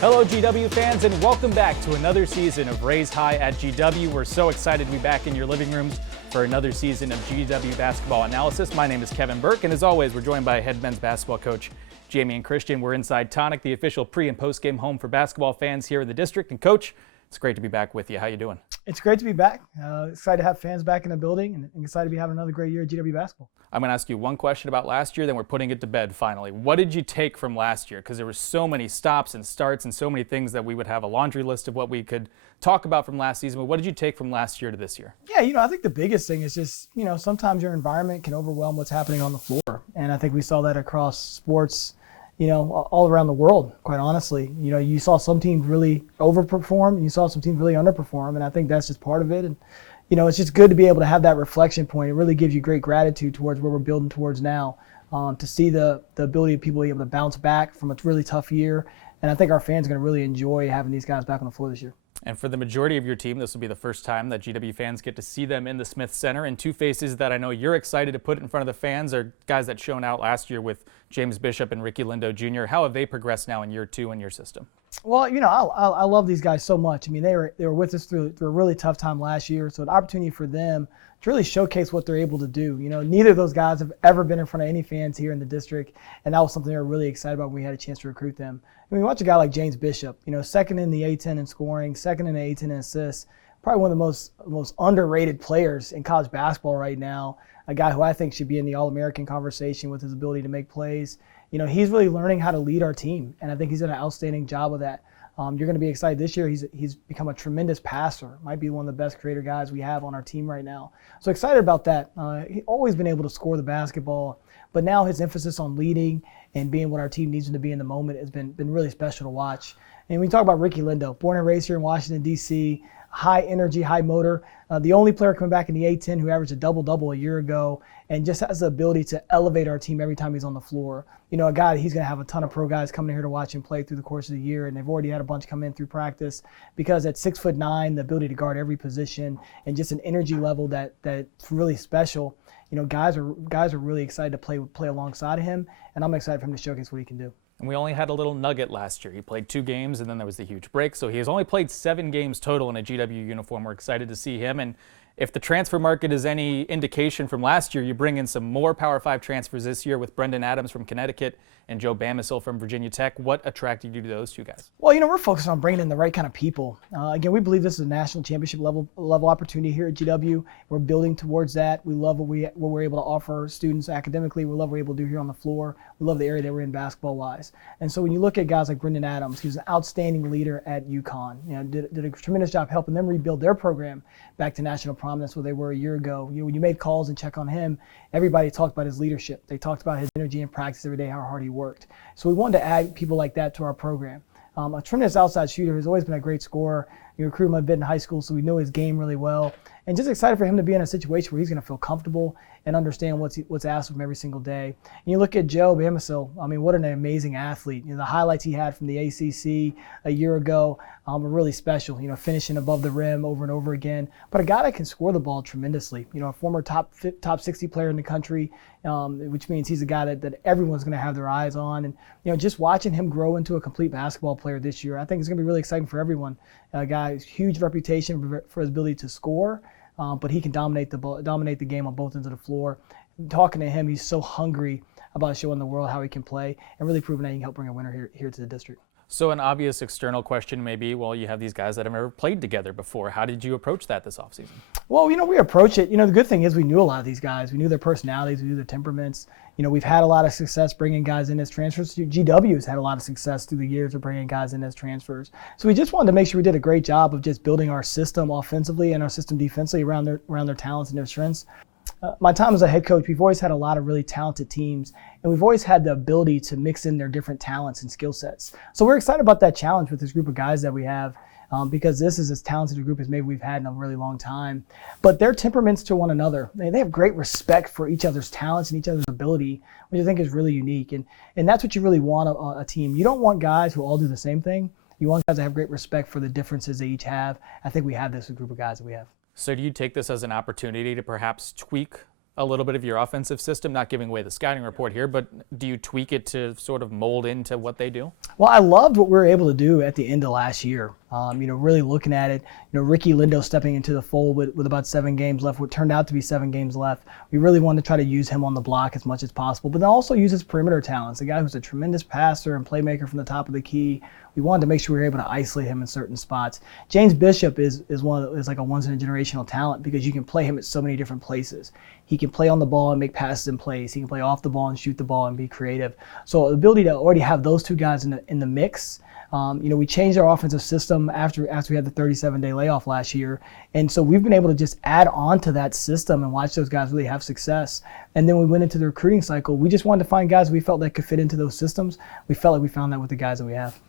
Hello GW fans, and welcome back to another season of Raise High at GW. We're so excited to be back in your living rooms for another season of GW basketball analysis. My name is Kevin Burke, and as always, we're joined by head men's basketball coach Jamion. We're inside Tonic, the official pre- and post-game home for basketball fans here in the district. And Coach, it's great to be back with you. How you doing? It's great to be back. Excited to have fans back in the building, and excited to be having another great year at GW basketball. I'm going to ask you one question about last year, then we're putting it to bed finally. What did you take from last year? Because there were so many stops and starts and so many things that we would have a laundry list of what we could talk about from last season. But what did you take from last year to this year? Yeah, I think the biggest thing is just, sometimes your environment can overwhelm what's happening on the floor. And I think we saw that across sports, all around the world, quite honestly. You saw some teams really overperform, and you saw some teams really underperform, and I think that's just part of it. And, it's just good to be able to have that reflection point. It really gives you great gratitude towards where we're building towards now, to see the ability of people to be able to bounce back from a really tough year. And I think our fans are going to really enjoy having these guys back on the floor this year. And for the majority of your team, this will be the first time that GW fans get to see them in the Smith Center. And two faces that I know you're excited to put in front of the fans are guys that shone out last year with James Bishop and Ricky Lindo Jr. How have they progressed now in year two in your system? Well, I love these guys so much. I mean, they were with us through a really tough time last year, so an opportunity for them to really showcase what they're able to do. Neither of those guys have ever been in front of any fans here in the district, and that was something they were really excited about when we had a chance to recruit them. I mean, watch a guy like James Bishop, second in the A-10 in scoring, second in the A-10 in assists, probably one of the most underrated players in college basketball right now, a guy who I think should be in the All-American conversation with his ability to make plays. He's really learning how to lead our team, and I think he's done an outstanding job of that. You're going to be excited this year. He's become a tremendous passer. Might be one of the best creator guys we have on our team right now. So excited about that. He's always been able to score the basketball, but now his emphasis on leading and being what our team needs him to be in the moment has been really special to watch. And we talk about Ricky Lindo, born and raised here in Washington, D.C., high energy, high motor. The only player coming back in the A-10 who averaged a double-double a year ago and just has the ability to elevate our team every time he's on the floor. A guy, he's going to have a ton of pro guys coming here to watch him play through the course of the year, and they've already had a bunch come in through practice because at 6'9", the ability to guard every position and just an energy level that's really special. Guys are really excited to play alongside of him, and I'm excited for him to showcase what he can do. And we only had a little nugget last year. He played 2 games, and then there was the huge break. So he has only played 7 games total in a GW uniform. We're excited to see him. And if the transfer market is any indication from last year, you bring in some more Power 5 transfers this year with Brendan Adams from Connecticut and Joe Bamisile from Virginia Tech. What attracted you to those 2 guys? Well, we're focused on bringing in the right kind of people. Again, we believe this is a national championship level opportunity here at GW. We're building towards that. We love what we're able to offer students academically. We love what we're able to do here on the floor. We love the area that we're in basketball-wise. And so when you look at guys like Brendan Adams, he's an outstanding leader at UConn. Did a tremendous job helping them rebuild their program back to national prominence where they were a year ago. When you made calls and check on him, everybody talked about his leadership. They talked about his energy in practice every day, how hard he worked. So we wanted to add people like that to our program. A tremendous outside shooter, who's always been a great scorer. We recruited him a bit in high school, so we know his game really well. And just excited for him to be in a situation where he's going to feel comfortable and understand what's asked of him every single day. And you look at Joe Bamisile, what an amazing athlete. The highlights he had from the ACC a year ago were really special, finishing above the rim over and over again. But a guy that can score the ball tremendously, a former top 60 player in the country, which means he's a guy that everyone's going to have their eyes on. And, just watching him grow into a complete basketball player this year, I think it's going to be really exciting for everyone. A guy with huge reputation for his ability to score, but he can dominate the game on both ends of the floor. Talking to him, he's so hungry about showing the world how he can play and really proving that he can help bring a winner here to the district. So an obvious external question may be, well, you have these guys that have never played together before. How did you approach that this offseason? Well, we approach it. The good thing is we knew a lot of these guys. We knew their personalities. We knew their temperaments. We've had a lot of success bringing guys in as transfers. GW has had a lot of success through the years of bringing guys in as transfers. So we just wanted to make sure we did a great job of just building our system offensively and our system defensively around their talents and their strengths. My time as a head coach, we've always had a lot of really talented teams, and we've always had the ability to mix in their different talents and skill sets. So we're excited about that challenge with this group of guys that we have, because this is as talented a group as maybe we've had in a really long time. But their temperaments to one another, they have great respect for each other's talents and each other's ability, which I think is really unique. And that's what you really want a team. You don't want guys who all do the same thing. You want guys to have great respect for the differences they each have. I think we have this group of guys that we have. So do you take this as an opportunity to perhaps tweak a little bit of your offensive system? Not giving away the scouting report here, but do you tweak it to sort of mold into what they do? Well, I loved what we were able to do at the end of last year. Really looking at it, Ricky Lindo stepping into the fold with about 7 games left, what turned out to be 7 games left. We really wanted to try to use him on the block as much as possible, but then also use his perimeter talents. A guy who's a tremendous passer and playmaker from the top of the key. We wanted to make sure we were able to isolate him in certain spots. James Bishop is like a once-in-a-generational talent because you can play him at so many different places. He can play on the ball and make passes in place. He can play off the ball and shoot the ball and be creative. So the ability to already have those 2 guys in the mix. We changed our offensive system after we had the 37-day layoff last year. And so we've been able to just add on to that system and watch those guys really have success. And then we went into the recruiting cycle. We just wanted to find guys we felt that could fit into those systems. We felt like we found that with the guys that we have.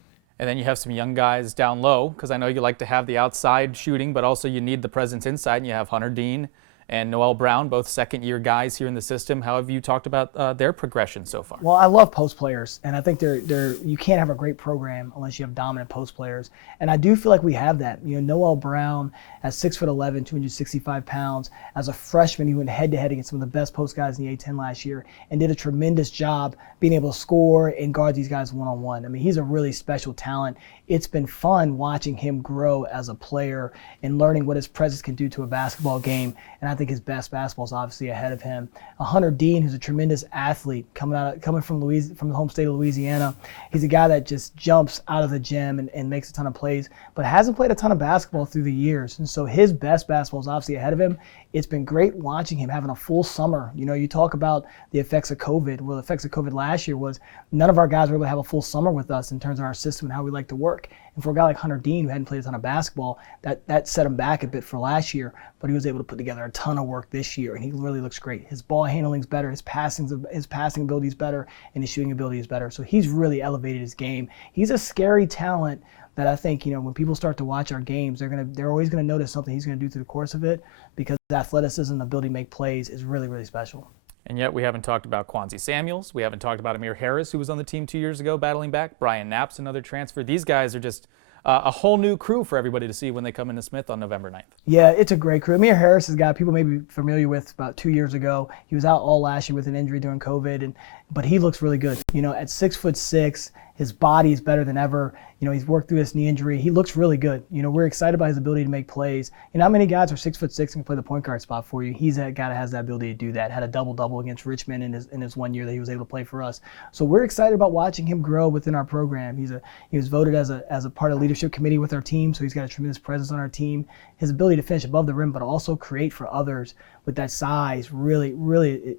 And then you have some young guys down low, because I know you like to have the outside shooting, but also you need the presence inside. And you have Hunter Dean and Noel Brown, both second-year guys here in the system. How have you talked about their progression so far? Well, I love post players, and I think you can't have a great program unless you have dominant post players. And I do feel like we have that. Noel Brown at 6'11", 265 pounds, as a freshman, he went head-to-head against some of the best post guys in the A-10 last year and did a tremendous job being able to score and guard these guys one-on-one. I mean, he's a really special talent. It's been fun watching him grow as a player and learning what his presence can do to a basketball game. And I think his best basketball is obviously ahead of him. Hunter Dean, who's a tremendous athlete coming from the home state of Louisiana. He's a guy that just jumps out of the gym and makes a ton of plays, but hasn't played a ton of basketball through the years. And so his best basketball is obviously ahead of him. It's been great watching him having a full summer. You talk about the effects of COVID. Well, the effects of COVID last year was none of our guys were able to have a full summer with us in terms of our system and how we like to work. And for a guy like Hunter Dean, who hadn't played a ton of basketball, that set him back a bit for last year, but he was able to put together a ton of work this year, and he really looks great. His ball handling's better, his passing ability is better, and his shooting ability is better. So he's really elevated his game. He's a scary talent that I think, when people start to watch our games, they're always going to notice something he's going to do through the course of it, because the athleticism and the ability to make plays is really, really special. And yet we haven't talked about Quanzi Samuels. We haven't talked about Amir Harris, who was on the team 2 years ago battling back. Brian Knapp's another transfer. These guys are just a whole new crew for everybody to see when they come into Smith on November 9th. Yeah, it's a great crew. Amir Harris is a guy people may be familiar with about 2 years ago. He was out all last year with an injury during COVID, but he looks really good. At 6'6", his body is better than ever. He's worked through this knee injury. He looks really good. We're excited about his ability to make plays. How many guys are 6'6" and can play the point guard spot for you? He's that guy that has that ability to do that. Had a double-double against Richmond in his 1 year that he was able to play for us. So we're excited about watching him grow within our program. He was voted as a part of the leadership committee with our team, so he's got a tremendous presence on our team. His ability to finish above the rim, but also create for others with that size, really,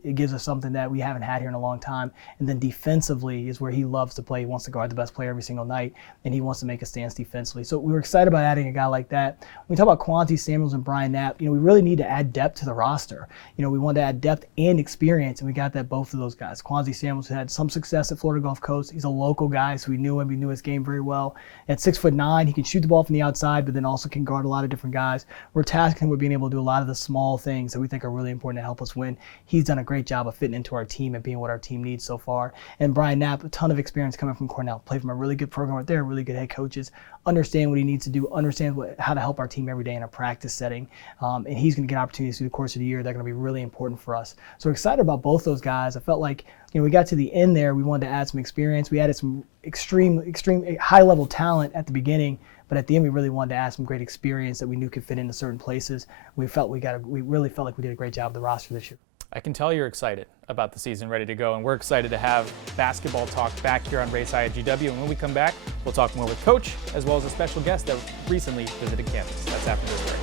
it gives us something that we haven't had here in a long time. And then defensively is where he loves to play. He wants to guard the best player every single night, and he wants to make a stance defensively. So we were excited about adding a guy like that. When we talk about Quanzi Samuels and Brian Knapp, we really need to add depth to the roster. We wanted to add depth and experience, and we got that both of those guys. Quanzi Samuels had some success at Florida Gulf Coast. He's a local guy, so we knew him. We knew his game very well. At 6'9", he can shoot the ball from the outside, but then also can guard a lot of different guys. We're tasking him with being able to do a lot of the small things that we think are really important to help us win. He's done a great job of fitting into our team and being what our team needs so far. And Brian Knapp, a ton of experience coming from Cornell. Played from a really good program right there, really good head coaches. Understand what he needs to do, understand how to help our team every day in a practice setting. And he's going to get opportunities through the course of the year that are going to be really important for us. So we're excited about both those guys. I felt like we got to the end there. We wanted to add some experience. We added some extreme high-level talent at the beginning, but at the end we really wanted to add some great experience that we knew could fit into certain places. We really felt like we did a great job of the roster this year. I can tell you're excited about the season, ready to go, and we're excited to have basketball talk back here on Raise High at GW. And when we come back, we'll talk more with Coach as well as a special guest that recently visited campus. That's after this break.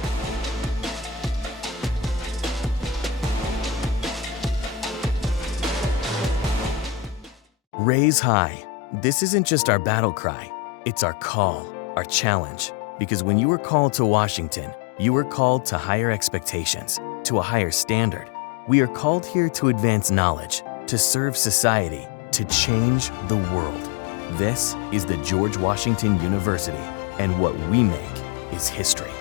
Raise High. This isn't just our battle cry. It's our call, our challenge. Because when you were called to Washington, you were called to higher expectations, to a higher standard. We are called here to advance knowledge, to serve society, to change the world. This is the George Washington University, and what we make is history.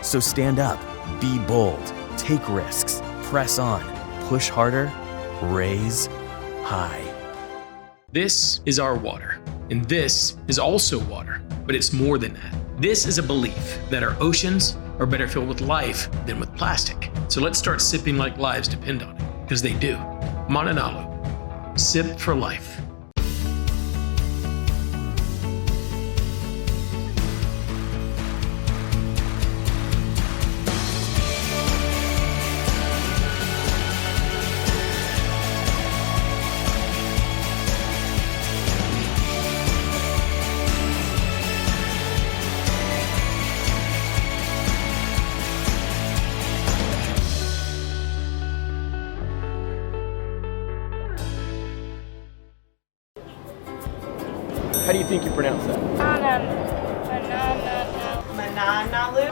So stand up, be bold, take risks, press on, push harder, raise high. This is our water, and this is also water, but it's more than that. This is a belief that our oceans are better filled with life than with plastic. So let's start sipping like lives depend on it. because they do. Mananalu. Sip for life. How do you think you pronounce that? Mananalu. Mananalu.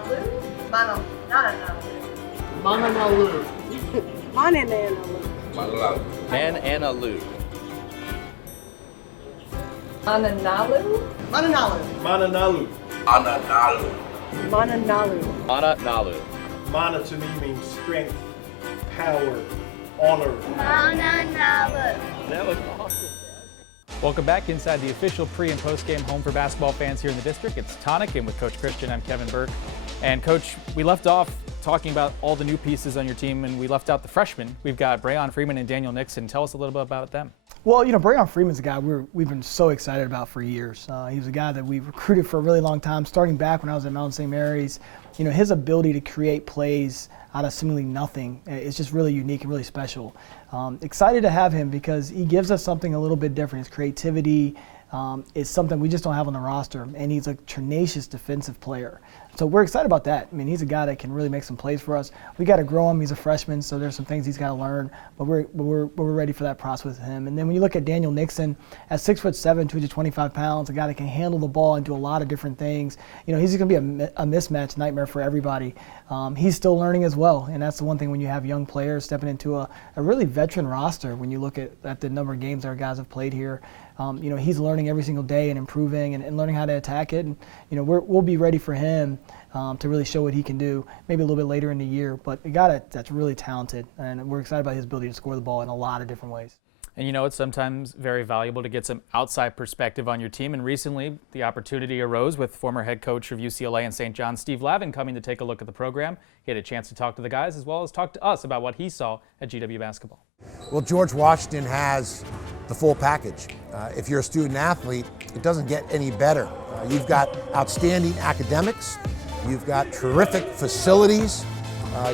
Mananalu. Mananalu. Mananalu. Mananalu. Mananalu. Mananalu. Mananalu. Mananalu. Mana to me means strength, power, honor. Mananalu. That was awesome. Welcome back inside the official pre- and post-game home for basketball fans here in the district. It's Tonic, and with Coach Christian, I'm Kevin Burke. And Coach, we left off talking about all the new pieces on your team, and we left out the freshmen. We've got Freeman and Daniel Nixon. Tell us a little bit about them. Well, Freeman's a guy we've been so excited about for years. He was a guy that we've recruited for a really long time, starting back when I was at Mount St. Mary's. His ability to create plays out of seemingly nothing is just really unique and really special. Excited to have him because he gives us something a little bit different. His creativity is something we just don't have on the roster, and he's a tenacious defensive player. So we're excited about that. I mean, he's a guy that can really make some plays for us. We got to grow him. He's a freshman, so there's some things he's got to learn. But we're ready for that process with him. And then when you look at Daniel Nixon, at 6'7", 225 pounds, a guy that can handle the ball and do a lot of different things. He's going to be a mismatch nightmare for everybody. He's still learning as well, and that's the one thing when you have young players stepping into a really veteran roster. When you look at the number of games our guys have played here, he's learning every single day and improving and learning how to attack it. And we'll be ready for him to really show what he can do maybe a little bit later in the year. But a guy that's really talented, and we're excited about his ability to score the ball in a lot of different ways. And it's sometimes very valuable to get some outside perspective on your team. And recently, the opportunity arose with former head coach of UCLA and St. John's, Steve Lavin, coming to take a look at the program. He had a chance to talk to the guys as well as talk to us about what he saw at GW basketball. Well, George Washington has the full package. If you're a student athlete, it doesn't get any better. You've got outstanding academics. You've got terrific facilities.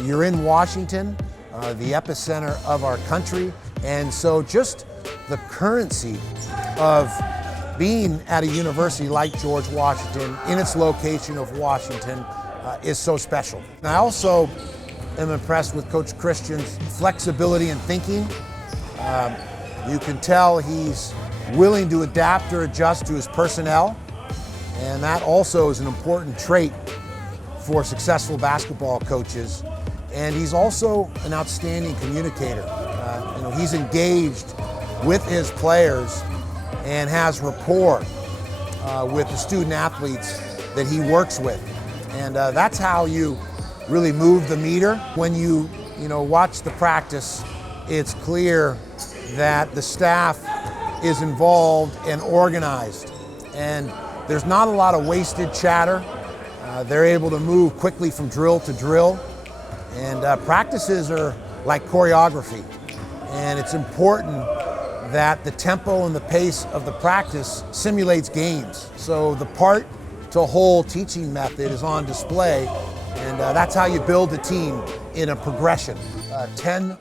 You're in Washington, the epicenter of our country. And so just the currency of being at a university like George Washington in its location of Washington is so special. And I also am impressed with Coach Christian's flexibility in thinking. You can tell he's willing to adapt or adjust to his personnel, and that also is an important trait for successful basketball coaches. And he's also an outstanding communicator. He's engaged with his players and has rapport with the student athletes that he works with. And that's how you really move the meter. When you watch the practice, it's clear that the staff is involved and organized. And there's not a lot of wasted chatter. They're able to move quickly from drill to drill. And practices are like choreography. And it's important that the tempo and the pace of the practice simulates games. So the part to whole teaching method is on display, and that's how you build a team in a progression. 10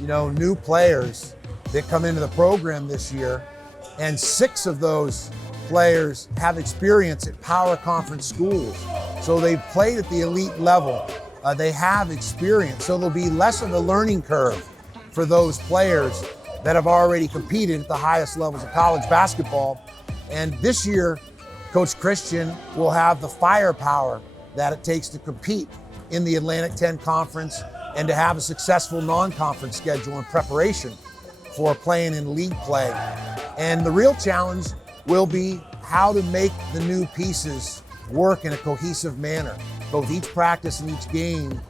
new players that come into the program this year, and 6 of those players have experience at power conference schools. So they've played at the elite level. They have experience, so there'll be less of a learning curve for those players that have already competed at the highest levels of college basketball. And this year, Coach Christian will have the firepower that it takes to compete in the Atlantic 10 Conference and to have a successful non-conference schedule in preparation for playing in league play. And the real challenge will be how to make the new pieces work in a cohesive manner. Both each practice and each game,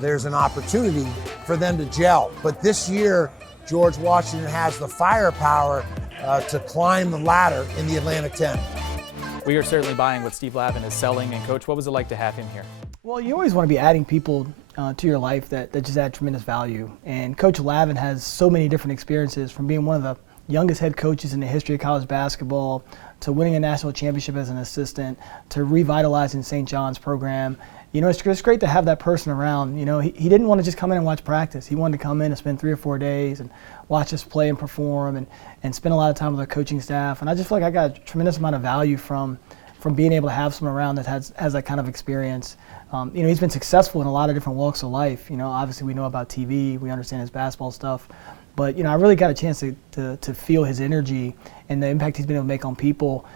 there's an opportunity for them to gel. But this year, George Washington has the firepower to climb the ladder in the Atlantic 10. We are certainly buying what Steve Lavin is selling. And Coach, what was it like to have him here? Well, you always want to be adding people to your life that just add tremendous value. And Coach Lavin has so many different experiences, from being one of the youngest head coaches in the history of college basketball, to winning a national championship as an assistant, to revitalizing St. John's program. You know, it's just great to have that person around. You know, he didn't want to just come in and watch practice. He wanted to come in and spend 3 or 4 days and watch us play and perform and spend a lot of time with our coaching staff. And I just feel like I got a tremendous amount of value from being able to have someone around that has that kind of experience. You know, he's been successful in a lot of different walks of life. You know, obviously we know about TV, we understand his basketball stuff, but you know, I really got a chance to feel his energy, and the impact he's been able to make on people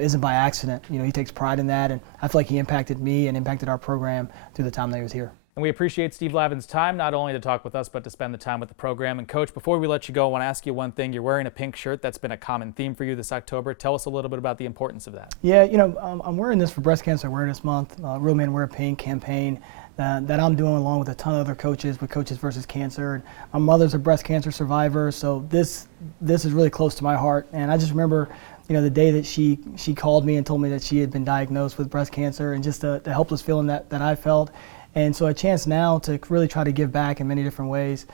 isn't by accident. You know, he takes pride in that, and I feel like he impacted me and impacted our program through the time that he was here. And we appreciate Steve Lavin's time, not only to talk with us, but to spend the time with the program. And Coach, before we let you go, I want to ask you one thing. You're wearing a pink shirt. That's been a common theme for you this October. Tell us a little bit about the importance of that. Yeah, you know, I'm wearing this for Breast Cancer Awareness Month, Real Men Wear Pink campaign that I'm doing along with a ton of other coaches with Coaches vs. Cancer. And my mother's a breast cancer survivor, so this is really close to my heart. And I just remember, you know, the day that she called me and told me that she had been diagnosed with breast cancer, and just the helpless feeling that I felt. And so a chance now to really try to give back in many different ways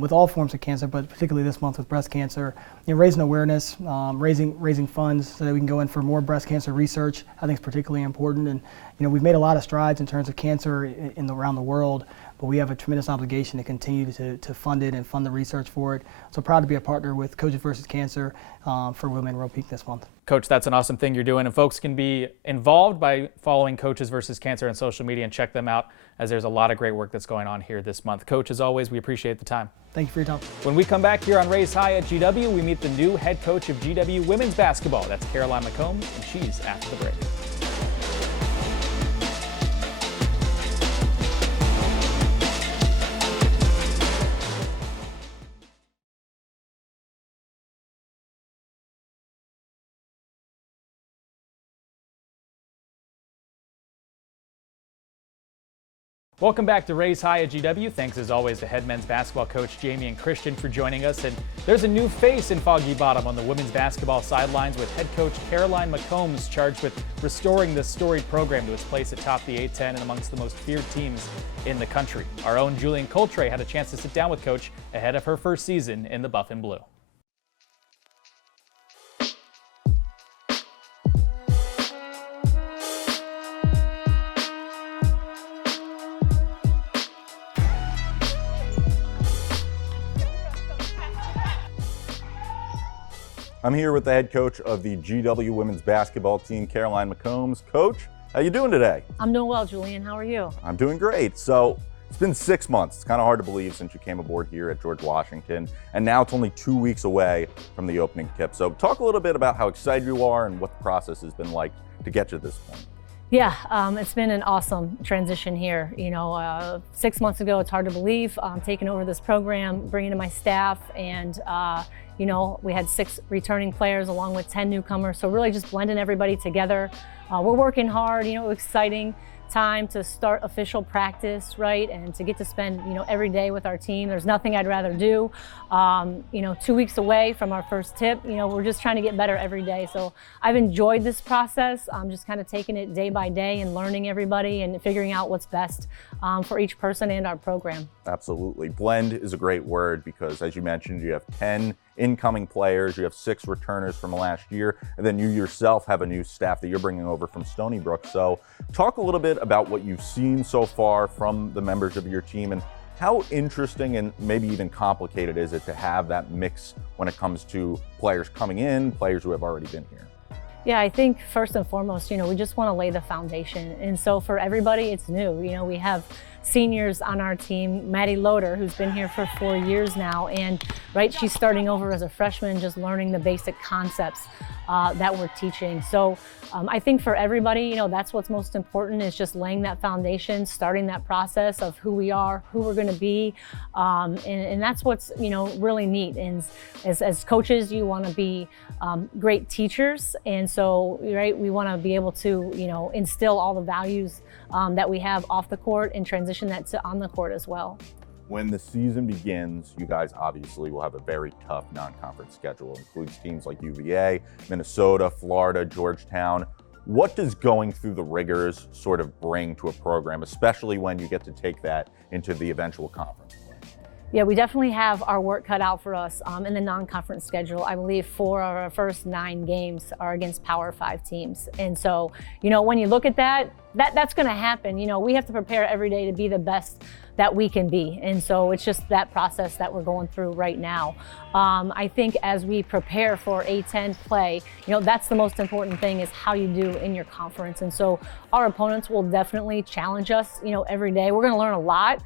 with all forms of cancer, but particularly this month with breast cancer. You know, raising awareness, raising funds so that we can go in for more breast cancer research, I think is particularly important. And you know, we've made a lot of strides in terms of cancer around the world, but we have a tremendous obligation to continue to fund it and fund the research for it. So proud to be a partner with Coaches vs. Cancer for Women Real Peak this month. Coach, that's an awesome thing you're doing, and folks can be involved by following Coaches vs. Cancer on social media and check them out, as there's a lot of great work that's going on here this month. Coach, as always, we appreciate the time. Thank you for your time. When we come back here on Raised High at GW, we meet the new head coach of GW women's basketball. That's Caroline McCombs, and she's after the break. Welcome back to Raise High at GW. Thanks as always to head men's basketball coach Jamion Christian for joining us. And there's a new face in Foggy Bottom on the women's basketball sidelines, with head coach Caroline McCombs charged with restoring this storied program to its place atop the A10 and amongst the most feared teams in the country. Our own Julian Coltre had a chance to sit down with Coach ahead of her first season in the Buff and Blue. I'm here with the head coach of the GW women's basketball team, Caroline McCombs. Coach, how you doing today? I'm doing well, Julian. How are you? I'm doing great. So it's been 6 months. It's kind of hard to believe since you came aboard here at George Washington, and now it's only 2 weeks away from the opening tip. So talk a little bit about how excited you are and what the process has been like to get you to this point. Yeah, it's been an awesome transition here. You know, 6 months ago, it's hard to believe, taking over this program, bringing in my staff, and you know, we had 6 returning players along with 10 newcomers. So really just blending everybody together. We're working hard, you know, exciting time to start official practice, right? And to get to spend, you know, every day with our team. There's nothing I'd rather do. You know, 2 weeks away from our first tip, you know, we're just trying to get better every day. So I've enjoyed this process. I'm just kind of taking it day by day and learning everybody and figuring out what's best for each person and our program. Absolutely. Blend is a great word because, as you mentioned, you have 10 incoming players, you have 6 returners from last year, and then you yourself have a new staff that you're bringing over from Stony Brook. So talk a little bit about what you've seen so far from the members of your team, and how interesting and maybe even complicated is it to have that mix when it comes to players coming in, players who have already been here? Yeah, I think first and foremost, you know, we just want to lay the foundation. And so for everybody, it's new. You know, we have seniors on our team, Maddie Loader, who's been here for 4 years now. And right, she's starting over as a freshman, just learning the basic concepts that we're teaching. So I think for everybody, you know, that's what's most important, is just laying that foundation, starting that process of who we are, who we're going to be. And that's what's, you know, really neat. And as coaches, you want to be great teachers. And so, right, we want to be able to, you know, instill all the values that we have off the court and transition that to on the court as well. When the season begins, you guys obviously will have a very tough non-conference schedule. It includes teams like UVA, Minnesota, Florida, Georgetown. What does going through the rigors sort of bring to a program, especially when you get to take that into the eventual conference? Yeah, we definitely have our work cut out for us in the non-conference schedule. I believe 4 of our first 9 games are against Power 5 teams. And so, when you look at that's going to happen. We have to prepare every day to be the best that we can be. And so it's just that process that we're going through right now. I think as we prepare for A10 play, that's the most important thing is how you do in your conference. And so our opponents will definitely challenge us, every day. We're going to learn a lot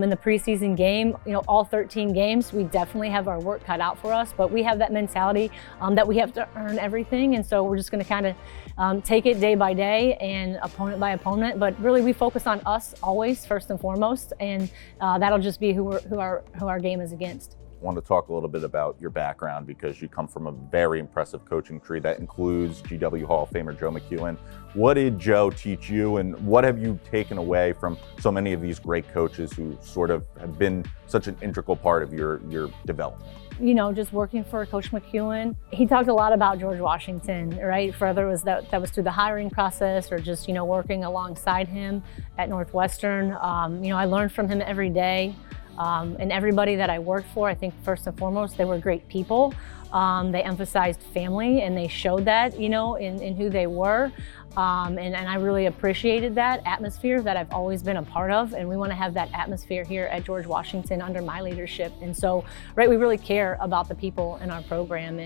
in the preseason game. All 13 games, we definitely have our work cut out for us, but we have that mentality that we have to earn everything. And so we're just going to kind of take it day by day and opponent by opponent. But really, we focus on us always, first and foremost, and that'll just be who our game is against. I want to talk a little bit about your background because you come from a very impressive coaching tree that includes GW Hall of Famer Joe McEwen. What did Joe teach you, and what have you taken away from so many of these great coaches who sort of have been such an integral part of your development? Just working for Coach McEwen, he talked a lot about George Washington, right? Whether it was that was through the hiring process or just, working alongside him at Northwestern. I learned from him every day. And everybody that I worked for, I think first and foremost, they were great people. They emphasized family, and they showed that, in who they were. And I really appreciated that atmosphere that I've always been a part of. And we want to have that atmosphere here at George Washington under my leadership. And so, right, we really care about the people in our program.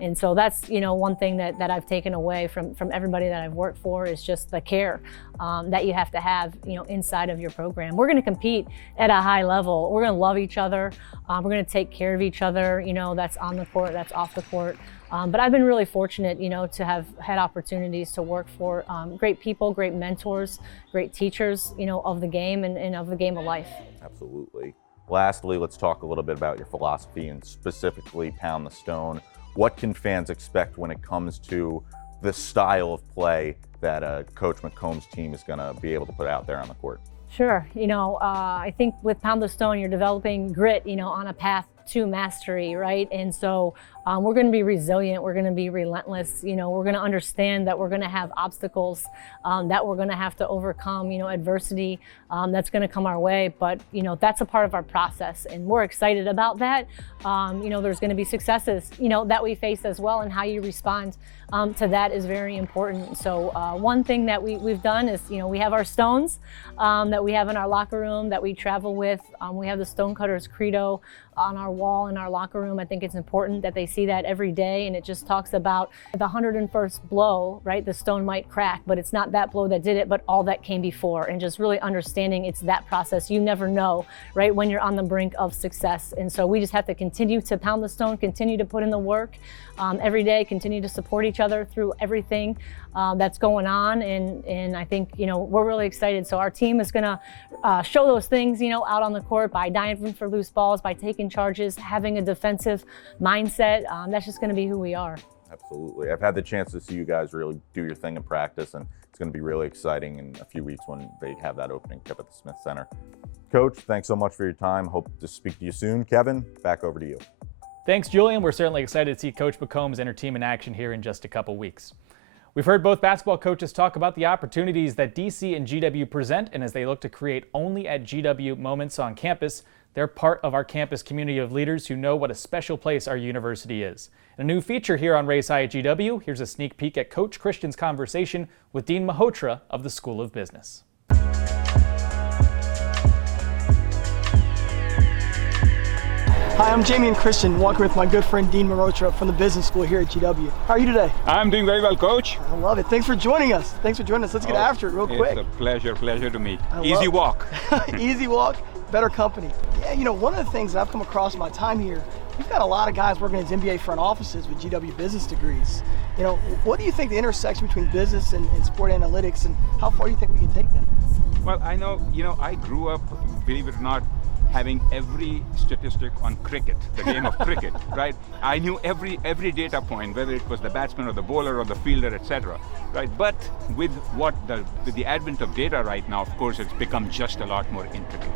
And so that's, one thing that I've taken away from everybody that I've worked for is just the care that you have to have, inside of your program. We're going to compete at a high level. We're going to love each other. We're going to take care of each other, that's on the court, that's off the court. But I've been really fortunate, to have had opportunities to work for great people, great mentors, great teachers, of the game and of the game of life. Absolutely. Lastly, let's talk a little bit about your philosophy and specifically Pound the Stone. What can fans expect when it comes to the style of play that Coach McCombs' team is going to be able to put out there on the court? Sure. I think with Pound the Stone, you're developing grit, on a path to mastery, right? And so we're going to be resilient. We're going to be relentless. We're going to understand that we're going to have obstacles that we're going to have to overcome, adversity that's going to come our way. But, that's a part of our process, and we're excited about that. There's going to be successes, that we face as well, and how you respond to that is very important. So one thing that we've done is, we have our stones that we have in our locker room that we travel with. We have the Stonecutters Credo on our wall in our locker room. I think it's important that they see that every day, and it just talks about the 101st blow, right? The stone might crack, but it's not that blow that did it, but all that came before, and just really understanding it's that process. You never know, right, when you're on the brink of success. And so we just have to continue to pound the stone, continue to put in the work every day, continue to support each other through everything that's going on. And I think, we're really excited. So our team is gonna show those things, out on the court by diving for loose balls, by taking charges, having a defensive mindset. That's just gonna be who we are. Absolutely. I've had the chance to see you guys really do your thing in practice, and it's going to be really exciting in a few weeks when they have that opening tip at the Smith Center. Coach, thanks so much for your time. Hope to speak to you soon. Kevin, back over to you. Thanks, Julian. We're certainly excited to see Coach McCombs and her team in action here in just a couple weeks. We've heard both basketball coaches talk about the opportunities that DC and GW present, and as they look to create only at GW moments on campus, they're part of our campus community of leaders who know what a special place our university is. In a new feature here on Raise High at GW, here's a sneak peek at Coach Christian's conversation with Dean Mahotra of the School of Business. Hi, I'm Jamion Christian, walking with my good friend Dean Mahotra from the Business School here at GW. How are you today? I'm doing very well, Coach. I love it. Thanks for joining us. Let's get after it real quick. It's a pleasure to meet. Easy walk. Easy walk, better company. Yeah, one of the things that I've come across in my time here, we've got a lot of guys working as MBA front offices with GW business degrees. What do you think the intersection between business and sport analytics, and how far do you think we can take that? Well, I know, I grew up, believe it or not, having every statistic on cricket, the game of cricket, right? I knew every data point, whether it was the batsman or the bowler or the fielder, etc., right? But with the advent of data right now, of course, it's become just a lot more intricate.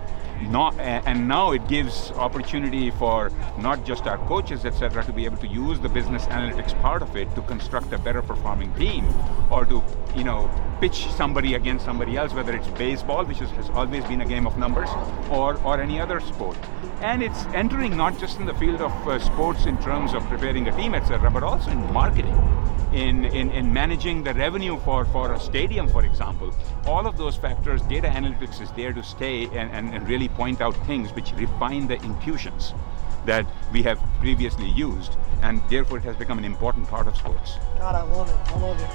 and now it gives opportunity for not just our coaches, etc., to be able to use the business analytics part of it to construct a better performing team, or to pitch somebody against somebody else, whether it's baseball, which has always been a game of numbers, or any other sport. And it's entering not just in the field of sports in terms of preparing a team, etc., but also in marketing, in managing the revenue for a stadium, for example. All of those factors, data analytics is there to stay and really point out things which refine the intuitions that we have previously used, and therefore it has become an important part of sports. God, I love it. I love it.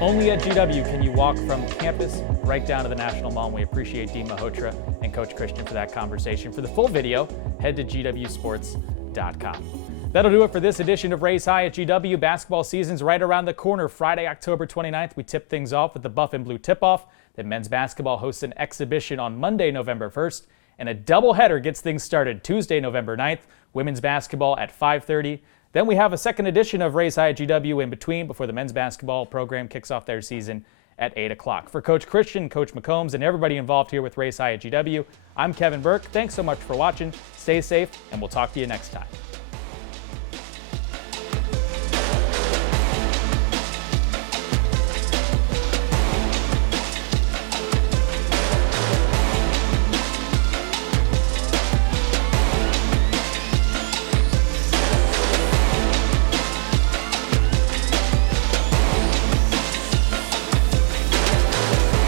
Only at GW can you walk from campus right down to the National Mall. And we appreciate Dean Malhotra and Coach Christian for that conversation. For the full video, head to gwsports.com. That'll do it for this edition of Raise High at GW. Basketball season's right around the corner. Friday, October 29th, we tip things off with the Buff and Blue tip-off. Then men's basketball hosts an exhibition on Monday, November 1st. And a doubleheader gets things started Tuesday, November 9th. Women's basketball at 5:30. Then we have a second edition of Raise High at GW in between before the men's basketball program kicks off their season at 8 o'clock. For Coach Christian, Coach McCombs, and everybody involved here with Raise High at GW, I'm Kevin Burke. Thanks so much for watching. Stay safe, and we'll talk to you next time.